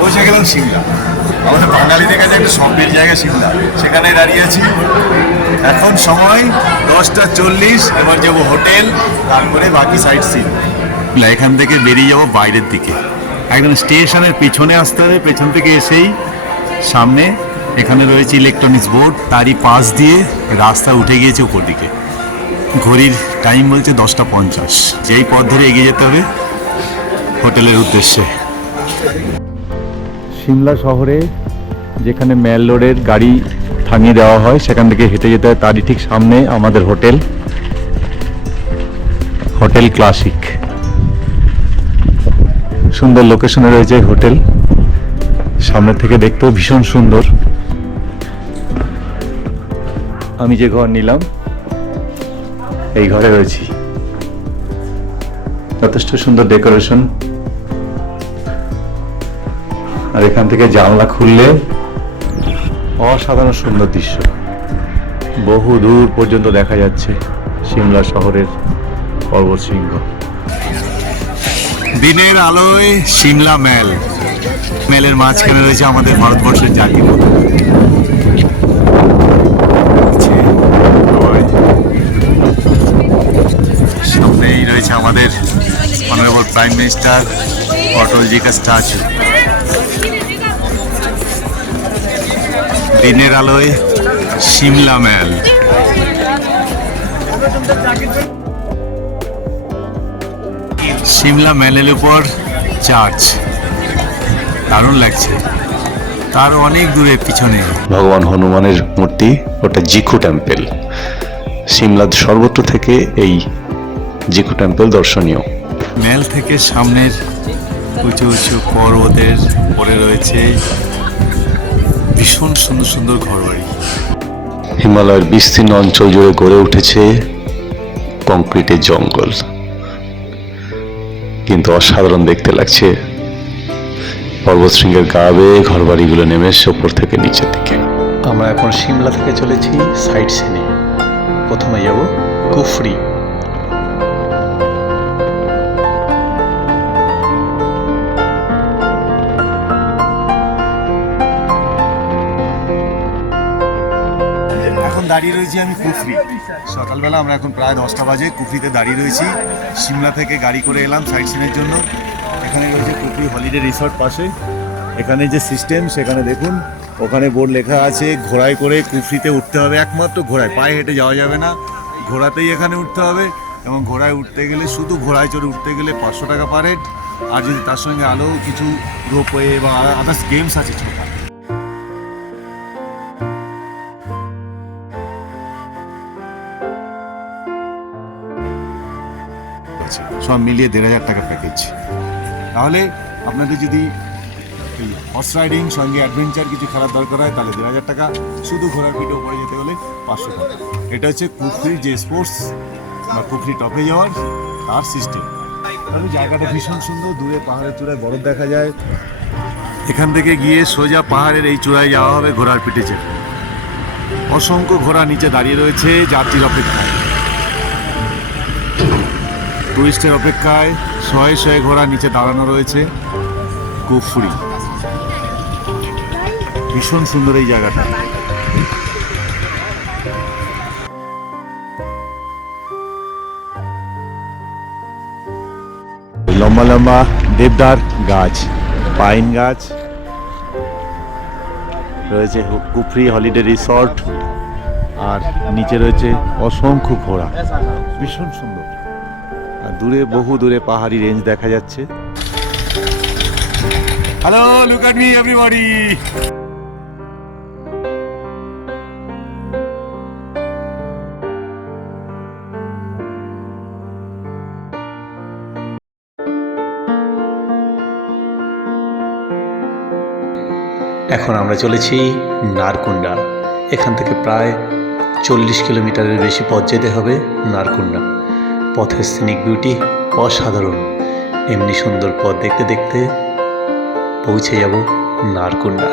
পৌঁছে গেলাম সিমলা। আমাদের বাঙালিদের কাছে একটা স্বপ্নের জায়গা সিমলা, সেখানে দাঁড়িয়ে আছি। এখন সময় 10টা 40। এবার যাবো হোটেল, তারপরে বাকি সাইট সিন। এখান থেকে বেরিয়ে যাবো বাইরের দিকে, একদম স্টেশনের পিছনে আসতে হবে। পেছন থেকে এসেই সামনে এখানে রয়েছে ইলেকট্রনিক্স বোর্ড, তারই পাশ দিয়ে রাস্তা উঠে গিয়েছে উপর দিকে। ঘড়ির টাইম বলছে 10টা 50। যেই পথ ধরে এগিয়ে যেতে হবে হোটেলের উদ্দেশ্যে। সিমলা শহরে যেখানে মেল রোডের গাড়ি থামিয়ে দেওয়া হয়, সেখান থেকে হেঁটে যেতে হয়। তারই ঠিক সামনে আমাদের হোটেল, হোটেল ক্লাসিক। সুন্দর লোকেশনে রয়েছে হোটেল, সামনে থেকে দেখতেও ভীষণ সুন্দর। আমি যে ঘর নিলাম এই ঘরে রয়েছি। যথেষ্ট সুন্দর ডেকোরেশন, আর এখান থেকে জানলা খুললে অসাধারণ সুন্দর দৃশ্য, বহু দূর পর্যন্ত দেখা যাচ্ছে সিমলা শহরের পর্বতশৃঙ্গ। দিনের আলোয় সিমলা মেল, মেলের মাঝখানে রয়েছে আমাদের ভারতবর্ষের জাতীয় পতাকা। সামনেই রয়েছে আমাদের অনারেবল প্রাইম মিনিস্টার অটলজি কা স্ট্যাচু। দিনের আলোয় সিমলা মেল। সিমলা মেলের উপর চার্চ, দারুণ লাগছে। তার অনেক দূরে পিছনে ভগবান হনুমানের মূর্তি, ওটা জিকু টেম্পল। সিমলার সর্বত্র থেকে এই জিকু টেম্পল দর্শনীয়। মেল থেকে সামনের উঁচু উঁচু পর্বতের পরে রয়েছে ভীষণ সুন্দর সুন্দর ঘরবাড়ি। হিমালয়ের বিস্তীর্ণ অঞ্চল জুড়ে গড়ে উঠেছে কংক্রিটের জঙ্গল, কিন্তু অসাধারণ দেখতে লাগছে। পর্বতশৃঙ্গের গা বেয়ে ঘরবাড়িগুলো নেমে এসে ওপর থেকে নিচের দিকে। আমরা এখন সিমলা থেকে চলেছি সাইট সিনে। প্রথমে যাব কুফরি। এখন দাঁড়িয়ে রয়েছি আমি কুফরি। সকালবেলা আমরা এখন প্রায় 10টা বাজে কুফরিতে দাঁড়িয়ে রয়েছি। সিমলা থেকে গাড়ি করে এলাম সাইট সিনের জন্য। এখানে রয়েছে কুফরি হলিডে রিসর্ট পাশে। এখানে যে সিস্টেম সেখানে দেখুন, ওখানে বোর্ড লেখা আছে ঘোড়ায় করে কুফরিতে উঠতে হবে। একমাত্র ঘোড়ায়, পায়ে হেঁটে যাওয়া যাবে না, ঘোড়াতেই এখানে উঠতে হবে। এবং ঘোড়ায় উঠতে গেলে, শুধু ঘোড়ায় চড়ে উঠতে গেলে 500 টাকা পার হেড। আর যদি তার সঙ্গে আরও কিছু রোপওয়ে বা আদার্স গেমস আছে ছোট, সব মিলিয়ে 1500 টাকা প্যাকেজ। তাহলে আপনাদের যদি এই হর্স রাইডিং সঙ্গে অ্যাডভেঞ্চার কিছু খেলার দরকার হয় তাহলে 1500 টাকা, শুধু ঘোড়ার পিঠে উপরে যেতে হলে 500 টাকা। এটা হচ্ছে কুফরির যে স্পোর্টস বা কুফরি টপে যাওয়ার তার সিস্টেম। তাহলে জায়গাটা ভীষণ সুন্দর, দূরে পাহাড়ের চূড়ায় বরফ দেখা যায়। এখান থেকে গিয়ে সোজা পাহাড়ের এই চূড়ায় যাওয়া হবে ঘোড়ার পিঠে চেপে। অসংখ্য ঘোড়া নিচে দাঁড়িয়ে রয়েছে যাত্রীর অপেক্ষায়, টুরিস্টের অপেক্ষায়। শয়ে শয়ে ঘোড়া নিচে দাঁড়ানো রয়েছে। কুফরি ভীষণ সুন্দর এই জায়গাটা। লম্বা লম্বা দেবদার গাছ, পাইন গাছ রয়েছে কুফরি হলিডে রিসর্ট, আর নিচে রয়েছে অসংখ্য ঘোড়া, ভীষণ সুন্দর। আর দূরে, বহু দূরে পাহাড়ি রেঞ্জ দেখা যাচ্ছে। Hello, look at me everybody. এখন আমরা চলেছি নারকুন্ডা। এখান থেকে প্রায় 40 কিলোমিটারের বেশি পথ যেতে হবে নারকুন্ডা। পথের সিনিক বিউটি অসাধারণ। এমনি সুন্দর পথ দেখতে দেখতে পৌঁছে যাব নারকুন্ডা।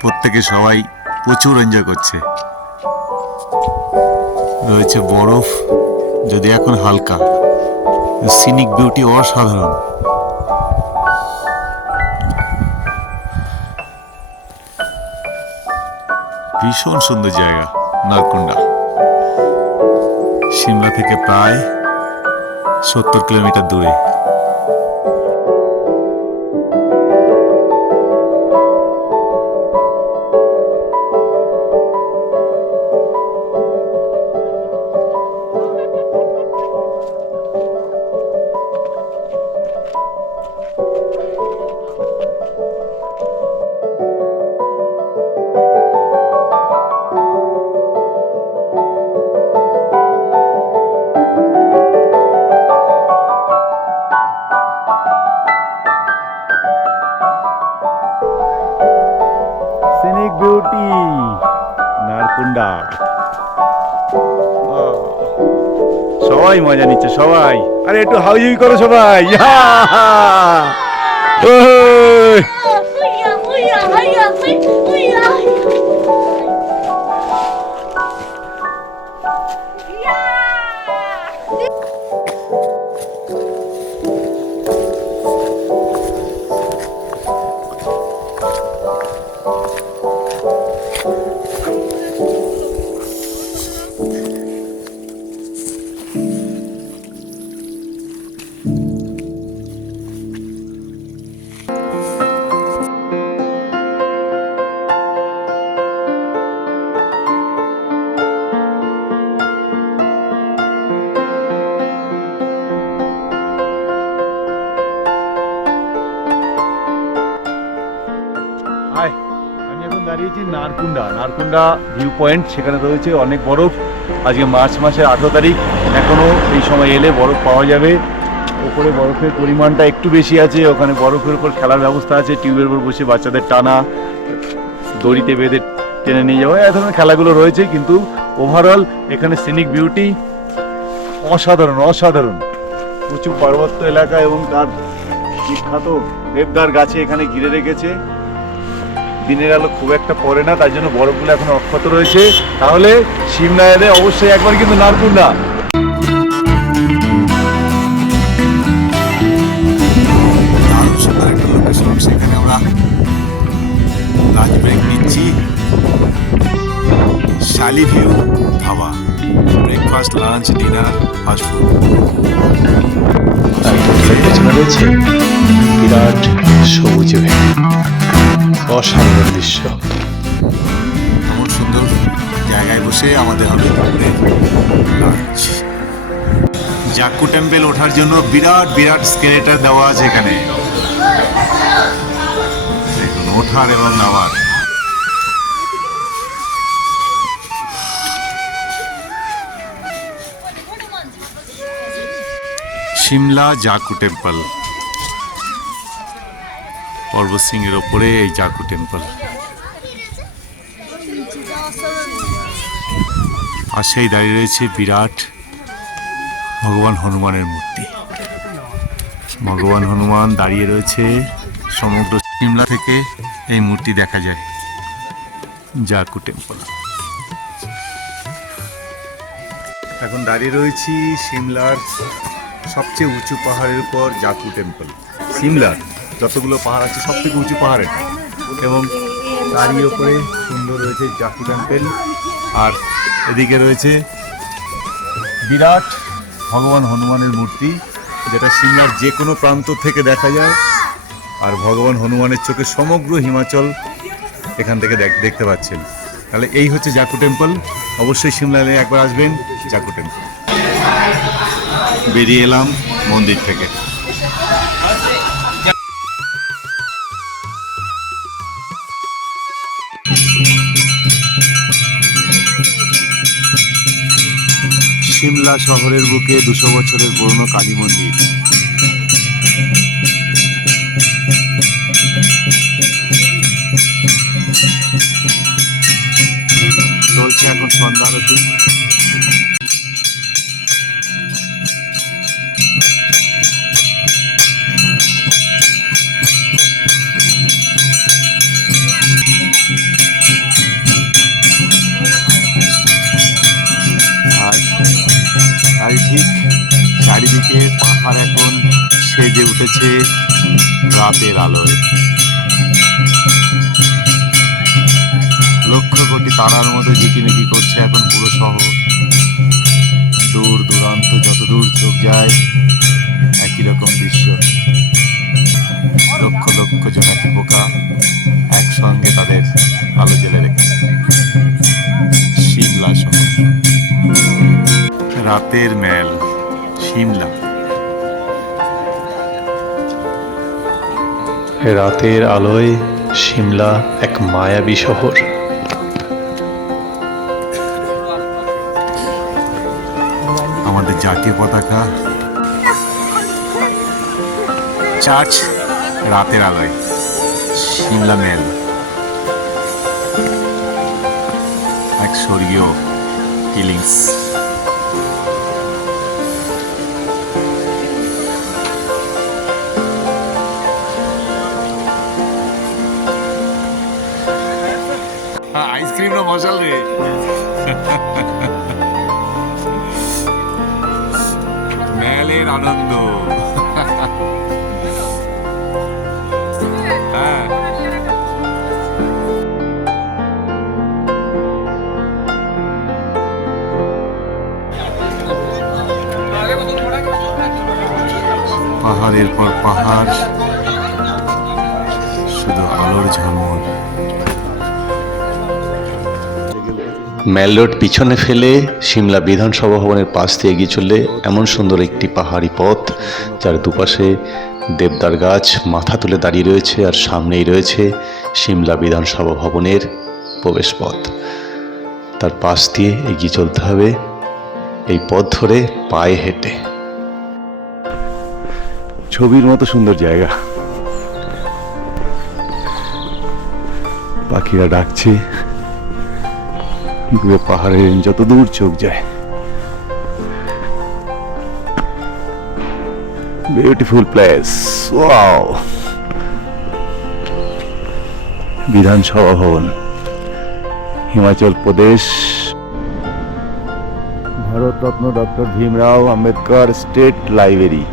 প্রত্যেকে সবাই প্রচুর এনজয় করছে। রয়েছে বরফ, যদি এখন হালকা। সিনিক বিউটি অসাধারণ। ভীষণ সুন্দর জায়গা নারকুন্ডা। সিমলা থেকে প্রায় 70 কিলোমিটার দূরে। Scenic beauty Narkanda. সবাই মজা নিচ্ছে, সবাই। আরে একটু হাউজিং করো সবাই। হাই, আমি এখন দাঁড়িয়েছি নারকুন্ডা। নারকুন্ডা ভিউ পয়েন্ট, সেখানে রয়েছে অনেক বরফ। আজকে মার্চ মাসের 18 তারিখ, এখনও এই সময় এলে বরফ পাওয়া যাবে। ওপরে বরফের পরিমাণটা একটু বেশি আছে। ওখানে বরফের উপর খেলার ব্যবস্থা আছে, টিউবের উপর বসে বাচ্চাদের টানা, দড়িতে বেঁধে টেনে নিয়ে যাওয়া, এই ধরনের খেলাগুলো রয়েছে। কিন্তু ওভারঅল এখানে সিনিক বিউটি অসাধারণ অসাধারণ। উঁচু পার্বত্য এলাকা এবং তার বিখ্যাত দেবদার গাছে এখানে ঘিরে রেখেছে। দিনের আলো খুব একটা পড়ে না, তার জন্য বরফগুলো এখন অক্ষত রয়েছে। তাহলে সিমলা এলে অবশ্যই একবার কিন্তু নারকুন্ডা। সেখানে আমরা লাঞ্চ ব্রেক নিচ্ছি। Shali view dhaba, breakfast, lunch, dinner, fast food. আর হোটেলের পেছনে রয়েছে বিরাট সবুজ ভ্যালি, অসাধারণ দৃশ্য। এমন সুন্দর জায়গায় বসে আমাদের হবে লাঞ্চ। জাক্কু টেম্পল ওঠার জন্য বিরাট বিরাট স্কেলেটার দেওয়া আছে এখানে, দেখুন, ওঠার এবং নামার। সিমলা জাক্কু টেম্পল, পর্বত সিংহের ওপরে এই জাক্কু টেম্পল। আর সেই দাঁড়িয়ে রয়েছে বিরাট ভগবান হনুমানের মূর্তি। ভগবান হনুমান দাঁড়িয়ে রয়েছে। সমগ্র সিমলা থেকে এই মূর্তি দেখা যায়, জাক্কু টেম্পল। এখন দাঁড়িয়ে রয়েছি সিমলার সবচেয়ে উঁচু পাহাড়ের উপর, জাক্কু টেম্পল। সিমলার যতগুলো পাহাড় আছে সব থেকে উঁচু পাহাড় এটা, এবং তারই ওপরে সুন্দর রয়েছে জাক্কু টেম্পল। আর এদিকে রয়েছে বিরাট ভগবান হনুমানের মূর্তি, যেটা সিমলার যে কোনো প্রান্ত থেকে দেখা যায়। আর ভগবান হনুমানের চোখে সমগ্র হিমাচল এখান থেকে দেখতে পাচ্ছেন। তাহলে এই হচ্ছে জাক্কু টেম্পল। অবশ্যই সিমলায় একবার আসবেন জাক্কু টেম্পল। বেরিয়ে এলাম মন্দির থেকে। সিমলা শহরের বুকে 200 বছরের পুরনো কালী মন্দির। চলছে এখন সন্ধ্যা আরতি। উঠেছে রাতের আলোয়। লক্ষ কোটি তারার মতো ঝিকিমিকি করছে এখন পুরো শহর। দূর দূরান্ত যতদূর চোখ যায় একই রকম দৃশ্য। লক্ষ লক্ষ জোনাকি পোকা একসঙ্গে তাদের আলো জ্বেলে রেখেছে। সিমলা শহর, রাতের মেল, সিমলা। রাতের আলোয় সিমলা এক মায়াবী শহর। আমাদের জাতীয় পতাকা, চার্চ, রাতের আলোয়, সিমলা মেল, এক স্বর্গীয় ফিলিংস। আইসক্রিম না মশাল রে। মেলের আনন্দ। হ্যাঁ, পাহাড়ের পর পাহাড়, শুধু আলোর ঝলমল। মেল রোড পিছনে ফেলে সিমলা বিধানসভা ভবনের পাশ দিয়ে এগিয়ে চললে এমন সুন্দর একটি পাহাড়ি পথ, যার দুপাশে দেবদার গাছ মাথা তুলে দাঁড়িয়ে রয়েছে, আর সামনেই রয়েছে সিমলা বিধানসভা ভবনের প্রবেশ পথ। তার পাশ দিয়ে এগিয়ে চলতে হবে এই পথ ধরে পায়ে হেঁটে। ছবির মতো সুন্দর জায়গা। পাখিরা ডাকছে, দূরে পাহাড়ের যত দূর চোখ যায়। Beautiful place. Wow, Vidhan Sabha Bhavan, Himachal Pradesh. Bharat Ratna doctor Bhimrao Ambedkar state library,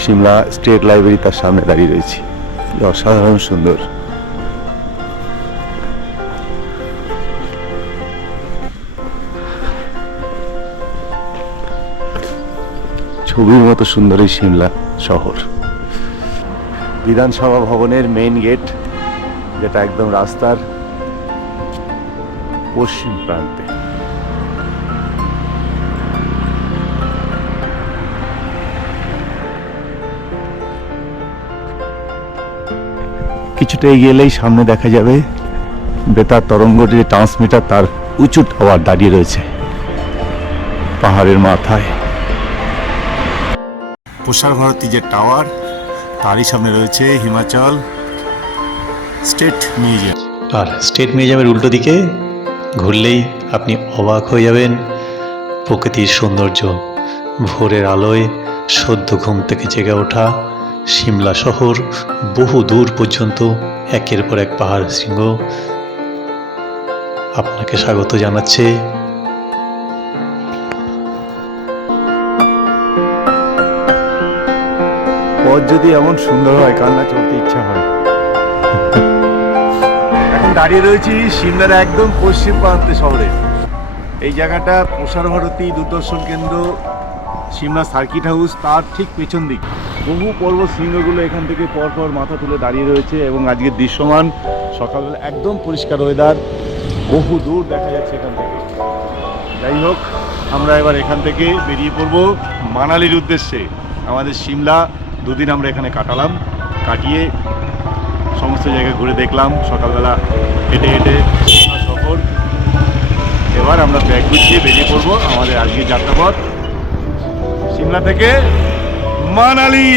Shimla state library তার সামনে দাঁড়িয়ে রয়েছে। কি অসাধারণ সুন্দর। ছবির মতো সুন্দর এই সিমলা শহর। বিধানসভা ভবনের মেইন গেট, যেটা একদম রাস্তার পশ্চিম প্রান্তে। কিছুটা এগিয়ে এলেই সামনে দেখা যাবে বেতার তরঙ্গ যে ট্রান্সমিটার, তার উঁচু টাওয়ার দাঁড়িয়ে রয়েছে পাহাড়ের মাথায়। প্রসার ভারতী যে টাওয়ার, তারই সামনে রয়েছে হিমাচল স্টেট মিউজিয়াম। আর স্টেট মিউজিয়ামের উল্টো দিকে ঘুরলেই আপনি অবাক হয়ে যাবেন প্রকৃতির সৌন্দর্য। ভোরের আলোয় সদ্য ঘুম থেকে জেগে ওঠা সিমলা শহর বহু দূর পর্যন্ত একের পর এক পাহাড় শৃঙ্গ আপনাকে স্বাগত জানাচ্ছে। পথ যদি এমন সুন্দর হয়, কান্না চলতে ইচ্ছা হয়। এখন দাঁড়িয়ে রয়েছি সিমলার একদম পশ্চিম প্রান্তে শহরে। এই জায়গাটা প্রসার ভারতী দূরদর্শন কেন্দ্র, সিমলা সার্কিট হাউস, তার ঠিক পেছন দিক। বহু পর্বত শৃঙ্গগুলো এখান থেকে পরপর মাথা তুলে দাঁড়িয়ে রয়েছে এবং আজকের দৃশ্যমান সকালবেলা একদম পরিষ্কার ওয়েদার, বহু দূর দেখা যাচ্ছে এখান থেকে। যাই হোক, আমরা এবার এখান থেকে বেরিয়ে পড়ব মানালির উদ্দেশ্যে। আমাদের সিমলা দুদিন আমরা এখানে কাটিয়ে সমস্ত জায়গায় ঘুরে দেখলাম সকালবেলা হেঁটে হেঁটে সিমলা শহর। এবার আমরা ব্যাগ গুছিয়ে বেরিয়ে পড়বো আমাদের আজকের যাত্রাপথ সিমলা থেকে মানালি।